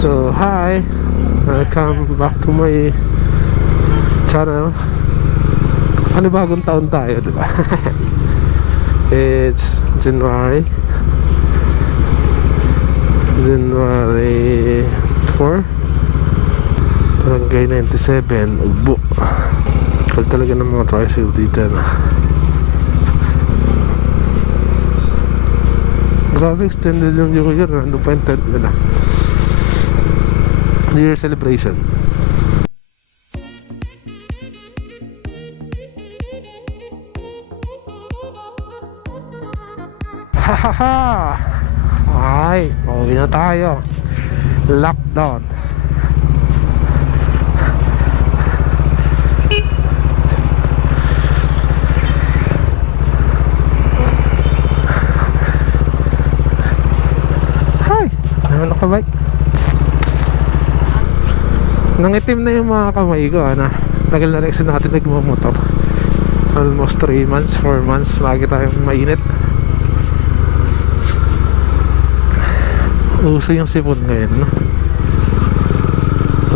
So hi, welcome back to my channel. Bagong taon tayo, diba? It's January 4, Barangay 97, Ugbo. Pag talaga ng mga tricycle dito na. Grabe, extended yung New Year. Ano pa yung tent nila? New Year celebration. Hahaha! Ay, pauwi na tayo. Lockdown. Hi! Naman nakabike. Nangitim na yung mga kamay ko, ano? Tagal na rin kasi natin nagmamotor. Almost 3 months, 4 months. Lagi tayong mainit. Uso yung sipon ngayon, no?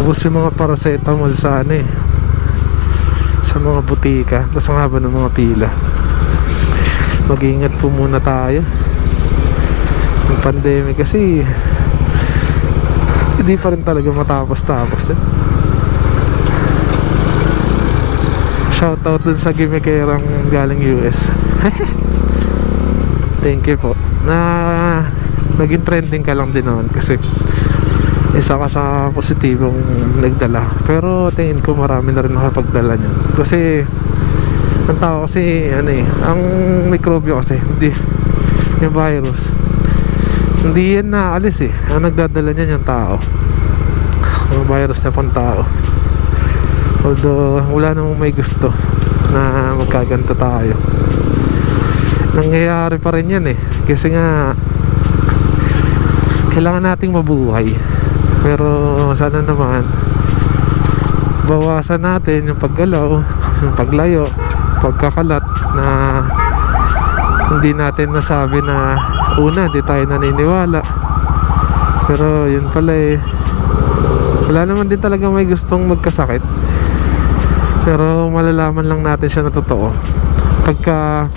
Ubus yung mga paracetamol sa ano eh, sa mga butika. Tapos ang haba ng mga pila. Mag-iingat po muna tayo. Yung pandemic kasi hindi pa rin talaga matapos-tapos eh. Shoutout dun sa gimikerang galing US. Thank you po. Naging trending ka lang din naman kasi isa ka sa positibong nagdala. Pero tingin ko marami na rin nakapagdala niyan. Kasi ang tao kasi ano eh, ang mikrobyo kasi hindi, yung virus hindi yan naalis eh. Ang nagdadala niyan yung tao, yung virus na pang tao. Although wala namang may gusto na magkaganto tayo. Nangyayari pa rin yan eh. Kasi nga kailangan nating mabuhay. Pero sana naman bawasan natin yung paggalaw, yung paglayo, pagkakalat, na hindi natin nasabi na una, hindi tayo naniniwala. Pero yun pala eh, wala naman din talaga may gustong magkasakit. Pero malalaman lang natin siya na totoo pagka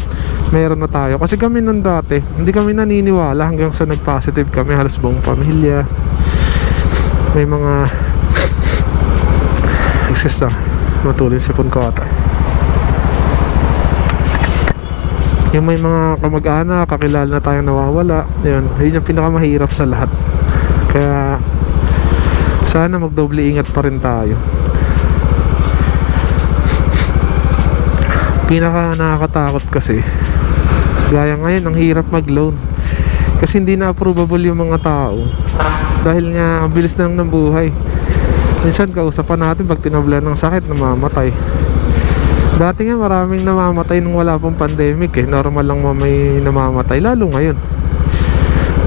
mayroon na tayo. Kasi kami nung dati, hindi kami naniniwala hanggang sa nag-positive kami, halos buong pamilya. May mga excuse na, matuloy sipon ko ata. Yung may mga kamag-anak, kakilala na tayong nawawala. Yun yung pinakamahirap sa lahat. Kaya sana magdoble ingat pa rin tayo. Pinaka nakakatakot kasi, gaya ngayon, ang hirap mag-loan kasi hindi na approvable yung mga tao dahil nga ang bilis na ng buhay. Minsan kausapan natin pag tinablan ng sakit, namamatay. Dati nga maraming namamatay nung wala pong pandemic eh. Normal lang may namamatay. Lalo ngayon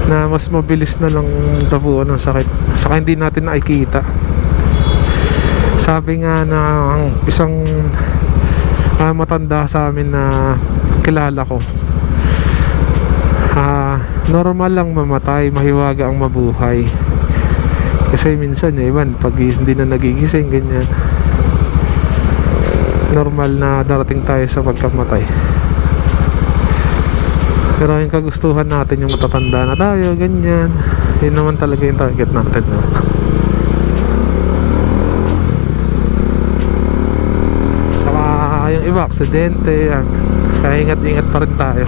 na mas mabilis na lang tabuan ng sakit, saka hindi natin nakikita. Sabi nga ng isang matanda sa amin na kilala ko, normal lang mamatay, mahiwaga ang mabuhay. Kasi minsan yung iban pag hindi na nagigising, ganyan, normal na darating tayo sa pagkamatay. Pero yung kagustuhan natin yung matatanda na tayo, ganyan, yun naman talaga yung target natin, no? Yung iba aksidente yan. Kaya ingat-ingat pa rin tayo.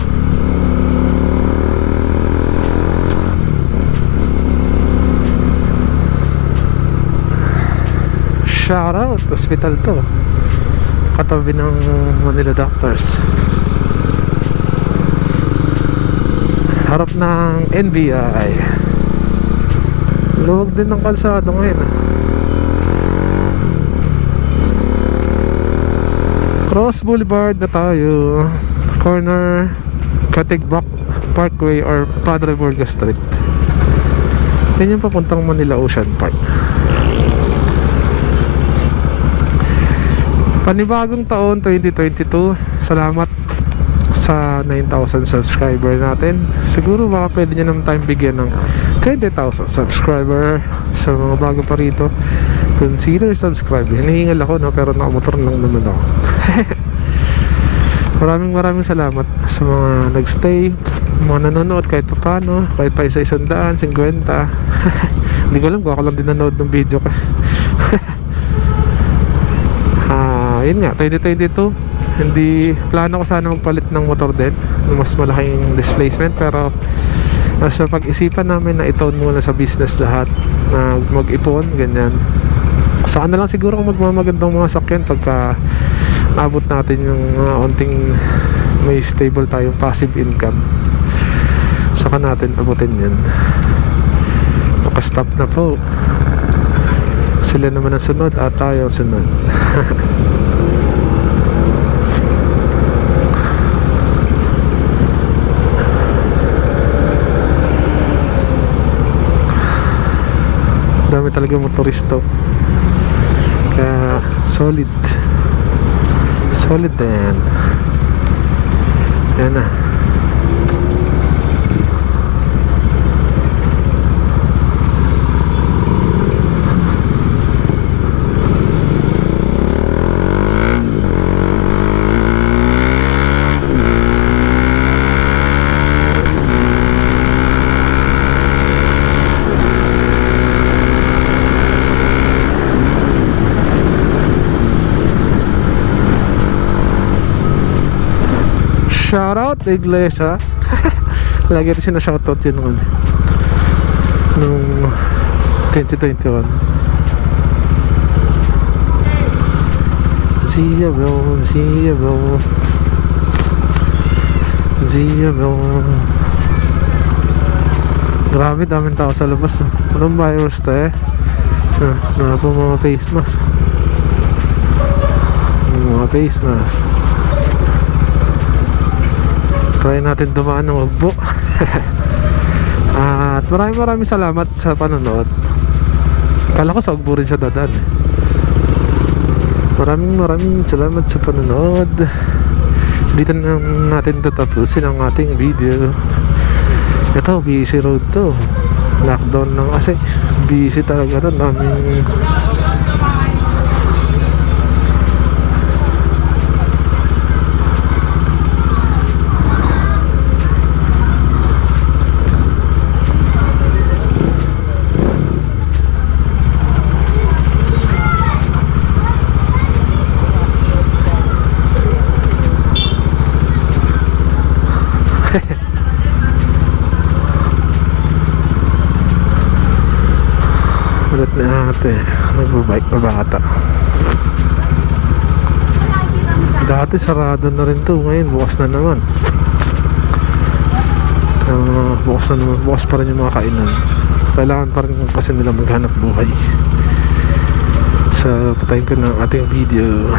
Shout out, hospital to, katabi ng Manila Doctors, harap ng NBI. Luwag din ng kalsado ngayon. Cross Boulevard na tayo, corner Katigbak Parkway or Padre Burgos Street. Yan yung papuntang Manila Ocean Park. Panibagong taon 2022. Salamat sa 9,000 subscriber natin. Siguro baka pwede nyo naman tayong bigyan ng 20,000 subscriber. Sa mga bago pa rito, consider subscribe. Hinihingal ako, no? Pero nakamotor lang naman ako. Maraming salamat sa mga nagstay, mga nanonood kahit pa paano, kahit pa isa-100, 50. Hindi ko alam kung ako lang din nanood ng video ko. Yun nga, 2022, hindi, plano ko sana magpalit ng motor din, mas malaking displacement, pero nasa pag-isipan namin na i-tone muna sa business lahat, na mag-ipon, ganyan. Saka na lang siguro kung magmamagandang mga sakyan pagka naabot natin yung onting may stable tayong passive income, saka natin abutin yan. Nakastop na po, sila naman ang sunod at tayo ang sunod. Dami talaga motoristo, kaya solid din. Yan na. Shoutout Iglesia. Lagi rin sinashoutout yun nung 2021. Zia bro. Grabe, daming tao sa labas. Anong virus to eh? Mga po mga face mask. Try natin dumaan ng Ugbo. At maraming salamat sa panonood. Kala ko sa Ugbo rin siya dadaan eh. Maraming salamat sa panonood. Dito na natin tatapusin ang ating video. Ito, busy road to. Lockdown lang kasi. Busy talaga ito. Daming ulit na ate nagbabike na bata. Dati sarado na rin to, ngayon bukas na naman. Bukas pa rin yung mga kainan. Kailangan pa rin kasi nila maghanap buhay. So patayin ko ng ating video.